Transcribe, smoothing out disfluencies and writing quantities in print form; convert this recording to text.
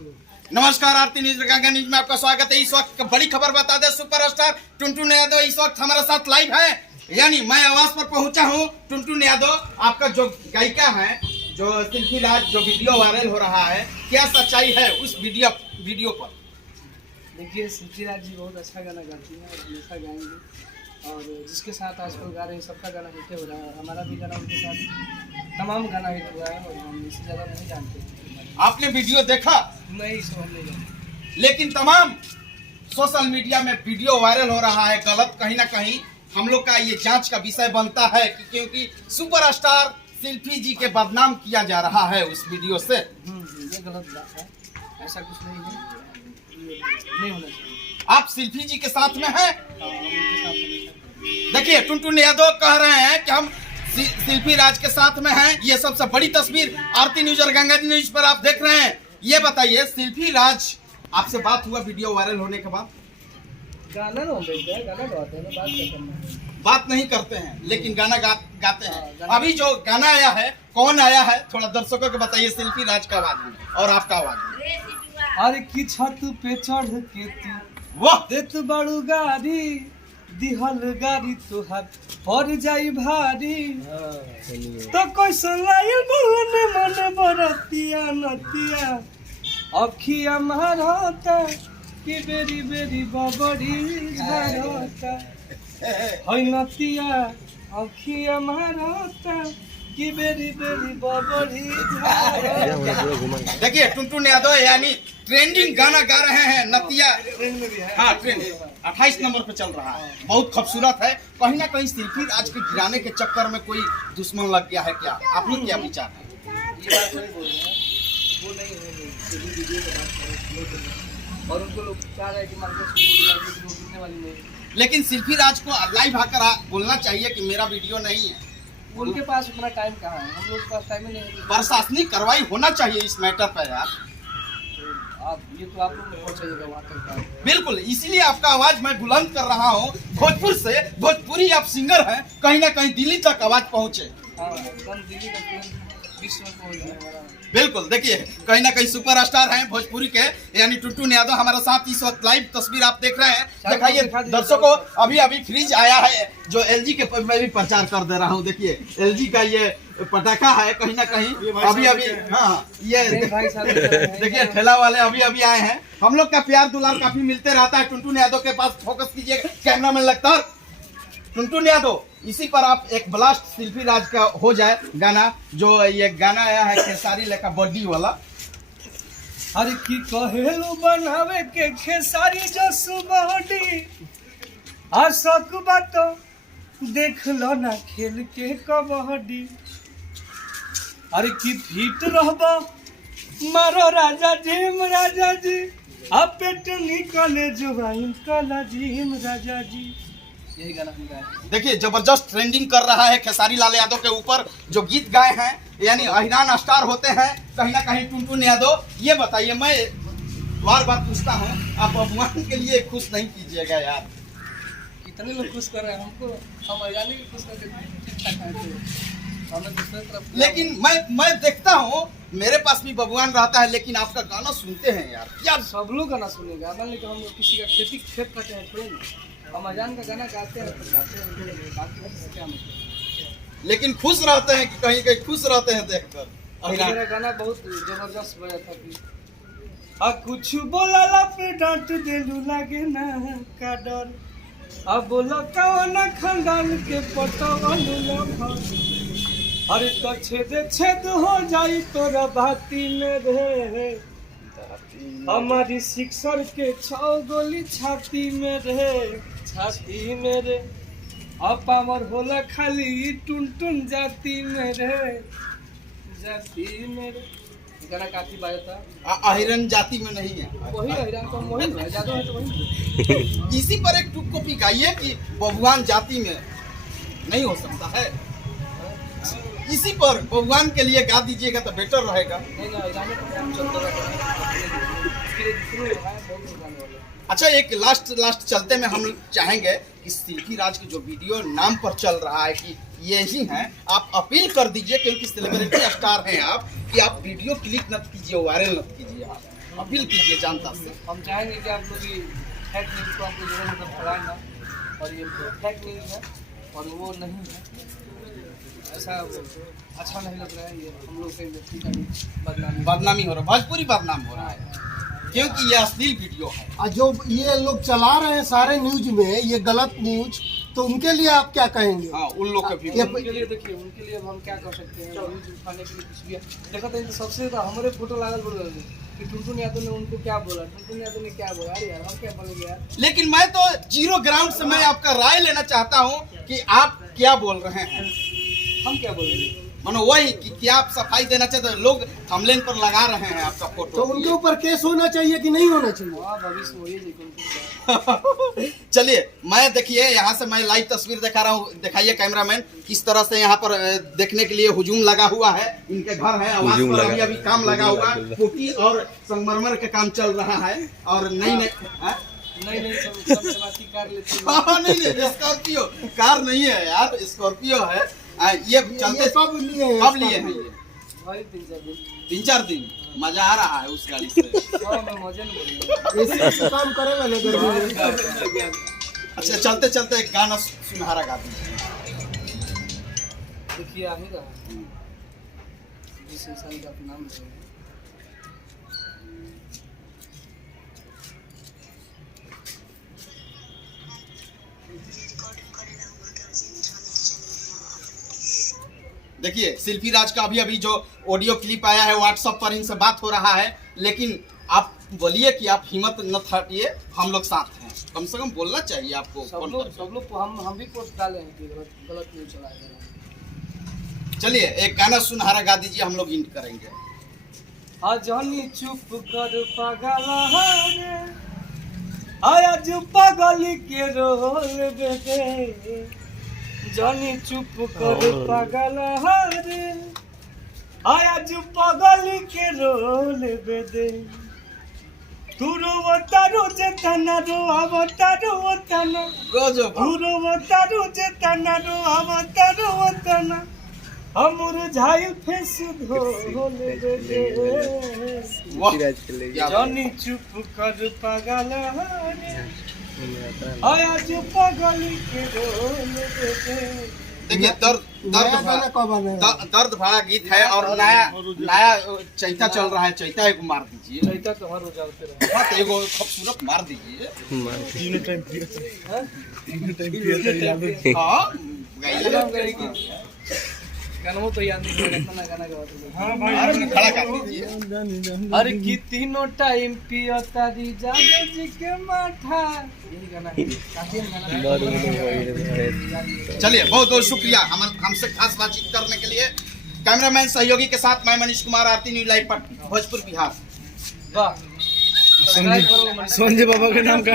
नमस्कार, आरती news Ganga news में आपका स्वागत है। इस वक्त बड़ी खबर बता दें, सुपरस्टार टुनटुन यादव इस वक्त हमारे साथ लाइव है, यानी मैं आवाज पर पहुंचा हूं। टुनटुन यादव, आपका जो गायिका है, जो सिल्फी राज, जो वीडियो वायरल हो रहा है, क्या सच्चाई है उस वीडियो पर? देखिए, सिल्फी राज जी बहुत अच्छा गाना गाती हैं और हमेशा गाएंगे, और जिसके साथ आजकल गा रहे हैं सबका गाना हिट हो रहा है। हमारा भी गाना उनके साथ तमाम गाना हिट हुआ है और हम इससे ज़्यादा नहीं जानते। आपने वीडियो देखा? नहीं, इसको हम नहीं जानते, लेकिन तमाम सोशल मीडिया में वीडियो वायरल हो रहा है गलत। कहीं ना कहीं हम लोग का ये जांच का विषय बनता है क्योंकि सुपरस्टार सिल्फी जी के बदनाम किया जा रहा है उस वीडियो से। ये गलत बात है, ऐसा कुछ नहीं है, ये नहीं होना चाहिए। आप सिल्फी जी के साथ में हैं? हम उनके साथ हमेशा। देखिए, टुनटुन यादव कह रहे हैं कि हम सिल्फी राज के साथ में हैं। ये सबसे बड़ी तस्वीर आरती न्यूज और गंगा न्यूज पर आप देख रहे हैं। ये बताइए, सिल्फी राज आपसे बात हुआ वीडियो वायरल होने के बाद? गाना ना बेचते हैं, गाना गाते हैं, बात क्या करना है। बात नहीं करते हैं, लेकिन गाना गाते हैं। गाना। अभी जो गाना आया है, कौन आया है, थोड़ा दर्शकों को बताइए। सिल्फी राज का आवाज में और आपका आवाज में। अरे की छत पे चढ़ के तू वाह, देत बड़ू गाड़ी, दिहल गाड़ी तुहार पर जाई भारी, तो कैसन लायल बहुने मन बरतिया नतिया, अखिया मारता कि बेरी बेरी बबड़ी झारता, है नतिया अखिया मारता कि बेरी बेरी बबड़ी झारता। देखिए, टुनटुन यादव यानी ट्रेंडिंग गाना गा रहे हैं। नतिया, ट्रेन में भी है। हाँ, ट्रेंड 28 नंबर पे चल रहा है, बहुत खूबसूरत है। कहीं ना कहीं सिल्फी राज के गिराने के चक्कर में कोई दुश्मन लग गया है क्या? आपने क्या विचार है? ये बात नहीं बोल रहे हैं, वो नहीं है, नहीं वीडियो के बात और उनको लोग चाह रहे हैं कि मार्केट बिकने वाली नहीं। लेकिन सिल्फी राज को लाइव आकर बोलना चाहिए कि मेरा वीडियो नहीं है। उनके पास उतना टाइम कहाँ है, हम लोग के पास टाइम ही नहीं है। प्रशासनिक कार्रवाई होना चाहिए इस मैटर पर यार। तो आप लोग पहुँचाइएगा वहाँ तक। बिल्कुल, इसीलिए आपका आवाज मैं बुलंद कर रहा हूँ। भोजपुर से, भोजपुरी आप सिंगर हैं, कहीं ना कहीं दिल्ली तक आवाज पहुँचे। हाँ, एकदम दिल्ली का विश्व में पहुँच गया हमारा। बिल्कुल, देखिए, कहीं ना कहीं सुपरस्टार हैं भोजपुरी के, यानी टुनटुन यादव हमारे साथ इस वक्त लाइव तस्वीर आप देख रहे हैं। दिखाइए दर्शकों, अभी फ्रिज आया है जो एलजी के, मैं भी प्रचार कर दे रहा हूँ। देखिए, एलजी का ये पटाखा है, कहीं ना कहीं अभी हाँ, ये देखिए ठेला वाले अभी आए हैं। हम लोग का प्यार दुलार काफी मिलते रहता है। टुनटुन यादव के पास फोकस कीजिए, कैमरा मैन लगता है टुनटुन यादव। इसी पर आप एक ब्लास्ट सिल्फी राज का हो जाए गाना, जो ये गाना आया है खेसारी लेका बॉडी वाला। अरे की कहेलू बनावे के खेसारी जो सुबहडी, आ सक बात देख लो ना खेल के कबड्डी। अरे की फिट रहबा मारो राजा जी, आ पेट निकले जुबाइन कला जिम राजा जी। यही गाना हम गाए। देखिए, जबरदस्त ट्रेंडिंग कर रहा है खेसारी लाल यादव के ऊपर जो गीत गाए हैं, यानी अहिरान स्टार होते हैं कहीं ना कहीं टुनटुन यादव। ये बताइए, मैं बार बार पूछता हूँ, आप भगवान के लिए खुश नहीं कीजिएगा यार। कितने लोग खुश कर रहे हैं हमको, हम अजानी भी खुश करके ठीक ठाक हैं। हमें दूसरे तरफ, लेकिन मैं देखता हूँ, मेरे पास भी भगवान रहता है, लेकिन आपका गाना सुनते हैं यार। सब लोग गाना सुनेगा, मान लीजिए हम लोग किसी का खेत करते हैं थोड़ी ना, हम अजान का गाना गाते हैं तो गाते हैं, बाकी क्या मतलब। लेकिन खुश रहते हैं कि कहीं खुश रहते हैं देखकर। मेरा गाना बहुत जबरदस्त बजा था कि आ कुछ बोला पे डांट देलू लागे ना का डर, अब बोलो कौन खानदान के पटवलू लोग। अरे तो छेद हो जाई तोरा बाती में रे, हमारी सिक्सर के 6 गोली छाती में रे, छाती में रे। अब पावर होला खाली टुनटुन जाती में रे, जाती में रे। गाना काफी बाजा था। अहिरन जाति में नहीं है, वही अहिरान तो वही है, जादू है तो वही। इसी पर एक टुक को पिकाइए कि भगवान जाति में नहीं हो सकता है। इसी पर भगवान के लिए गा दीजिएगा तो बेटर रहेगा। नहीं ना, अहिरान तो काम चलता रहता है। अच्छा, एक लास्ट चलते में हम चाहेंगे कि सिल्फी राज की जो वीडियो नाम पर चल रहा है कि ये ही हैं, आप अपील कर दीजिए, क्योंकि सेलिब्रिटी स्टार हैं आप, कि आप वीडियो क्लिक मत कीजिए, वायरल मत कीजिए आप। अपील कीजिए जनता से। हम चाहेंगे कि आप लोग ये फेक न्यूज़ को आपको जरूर मतलब फैलाएं ना, और ये फेक न्यूज़ है और वो नहीं है, ऐसा वो अच्छा नहीं लग रहा है। ये हम लोग के व्यक्ति का भी बदनामी हो रहा है, भोजपुरी बदनाम हो रहा है, क्योंकि ये अश्लील वीडियो है। और जो ये लोग चला रहे हैं सारे न्यूज में ये गलत न्यूज, तो उनके लिए आप क्या कहेंगे? हाँ, उन लोग के भी उनके लिए देखिए, उनके लिए अब हम क्या कर सकते हैं, न्यूज उठाने के लिए कुछ भी है। देखा था तो सबसे ज़्यादा हमारे फोटो लागल बोल रहे थे कि टुनटुन यादव ने उनको क्या बोला, टुनटुन यादव ने क्या बोला। अरे यार हम क्या बोलेंगे यार। लेकिन मैं तो जीरो ग्राउंड से मैं आपका राय लेना चाहता हूँ कि आप क्या बोल रहे हैं। हम क्या बोलेंगे, मानो वही कि क्या आप सफाई देना चाहते हैं, लोग थंबनेल पर लगा रहे हैं आपका तो फोटो। उनके ऊपर केस होना चाहिए कि नहीं होना चाहिए? हाँ भविष्य वही देखो। चलिए, मैं देखिए यहाँ से मैं लाइव तस्वीर दिखा रहा हूँ, दिखाइए कैमरामैन किस तरह से यहाँ पर देखने के लिए हुजूम लगा हुआ है। इनके घर है, आवास पर अभी अभी काम लगा हुआ है, पुट्टी और संगमरमर का काम चल रहा है। और नई नहीं सब चलाती कार लेते हैं। हाँ, नहीं स्कॉर्पियो कार नहीं है यार, स्कॉर्पियो है। ये चलते कब लिए हैं? कब लिए हैं ये? भाई 3-4 दिन मजा आ रहा है उस गाड़ी से। मैं मजे में बोल रहा ऐसे काम करे वाले गर्मी में। हूँ। अच्छा, चलते चलते एक गाना सुनहरा गा दीजिए। देखिए आ ही रहा, जिस इंसान का आप नाम ले रहे हैं। देखिए, शिल्पी राज का अभी अभी जो ऑडियो क्लिप आया है व्हाट्सएप पर इनसे बात हो रहा है, लेकिन आप बोलिए कि आप हिम्मत न हटिए, हम लोग साथ हैं। कम से कम बोलना चाहिए आपको। सब लोग हम भी पोस्ट डाले हैं कि गलत न्यूज चलाया जा रहा है। चलिए एक गाना सुनहरा गा दीजिए, हम लोग इंट करेंगे। आजानी चुप कर पागल रे, आया जो पागल के रोल बेटे, जानी चुप कर पागल रे, आया जो पागल के रोल बेटे। तू रोवतारू जेतना रोवतारू वतना, गजब। तू रोवतारू जेतना रोवतारू वतना, हमर झाइल फेस धोल बेटे। वाह, क्या बात। जानी चुप कर पागल रे, आया जो पागल के रोल बेटे। देखिए, नया गाना कब आना है? दर्द भरा गीत है और नया चैता चल रहा है। चैता एक मार दीजिए। चैता तो हर रोज आते रहे। हाँ, तो एगो खूबसूरत मार दीजिए। हाँ, गाइए। गाना तो याद नहीं है, कितना गाना गाते हैं। हाँ अरे खड़ा कर दीजिए। अरे कि तीनों टाइम पियो तारी जागे जी के माथा, यही गाना है। काफी गाना। चलिए, बहुत बहुत शुक्रिया हमसे खास बातचीत करने के लिए। कैमरामैन सहयोगी के साथ मैं मनीष कुमार, आरती न्यूज लाइव पर भोजपुर बिहार। वाह, संजय बाबा के नाम का